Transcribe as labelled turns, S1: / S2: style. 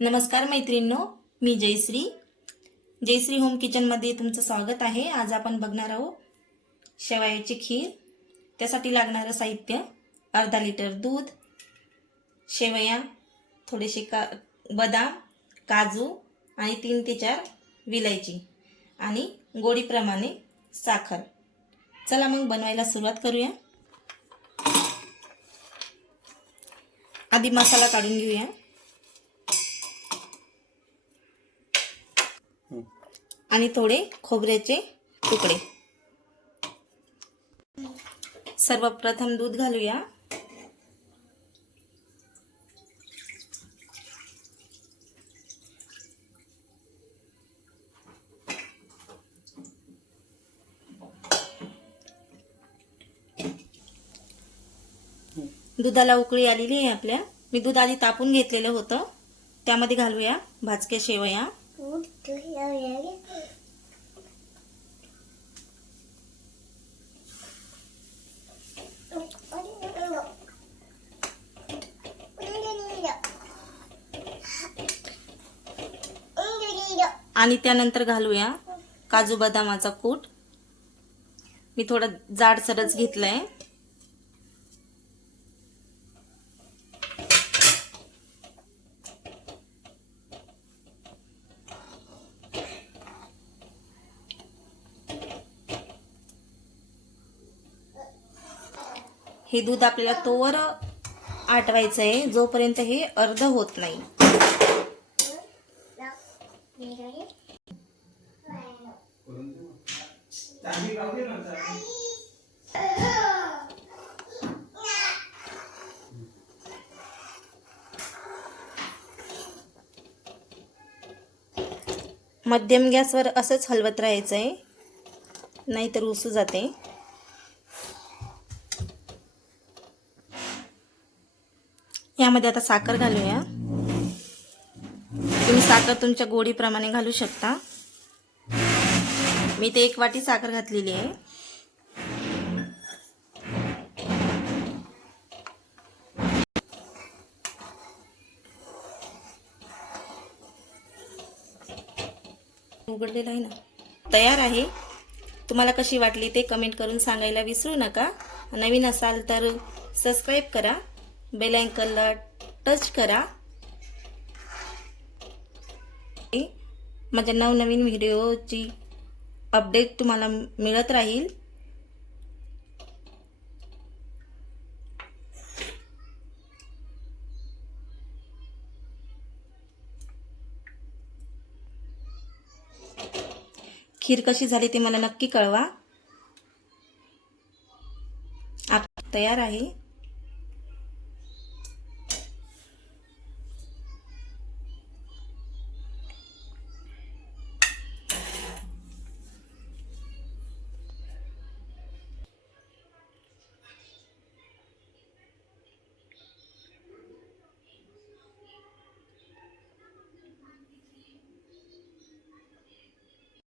S1: नमस्कार मैत्रिणींनो मी जयश्री. जयश्री होम किचनमध्ये तुमचं स्वागत आहे. आज आपण बघणार आहोत शेवयाची खीर त्यासाठी लागणारं साहित्य अर्धा लिटर दूध शेवया थोडेसे का बदाम काजू आणि तीन ते चार विलायची आणि गोडीप्रमाणे साखर. चला मग बनवायला सुरुवात करूया. आधी मसाला काढून घेऊया. आणि थोडे खोबऱ्याचे तुकडे. सर्वप्रथम दूध घालूया. दुधाला उकळी आलेली आहे आपल्या. मी दूध आधी तापून घेतलेलं होतं. त्यामध्ये घालूया भाजक्या शेवया. आणि त्यानंतर घालूया काजू बदामाचा कूट. मी थोडा जाड सरच घेतलाय. हे दूध आपल्याला तोवर आटवायचं आहे जोपर्यंत हे अर्ध होत नाही. मध्यम गॅसवर असंच हलवत राहायचं आहे नाहीतर उसू जाते. यामध्ये आता साखर घालूया. तुम्ही साखर तुमच्या गोडीप्रमाणे घालू शकता. मी ते एक वाटी साखर घातलेली आहे. उघडलेलं आहे ना? तयार आहे. तुम्हाला कशी वाटली ते कमेंट करून सांगायला विसरू नका. नवीन असाल तर सबस्क्राईब करा. बेल आयकनला टच करा. माझ्या नवनवीन व्हिडिओची अपडेट तुम्हाला मिळत राहील. खीर कशी झाली ते मला नक्की कळवा. आप तयार आहे.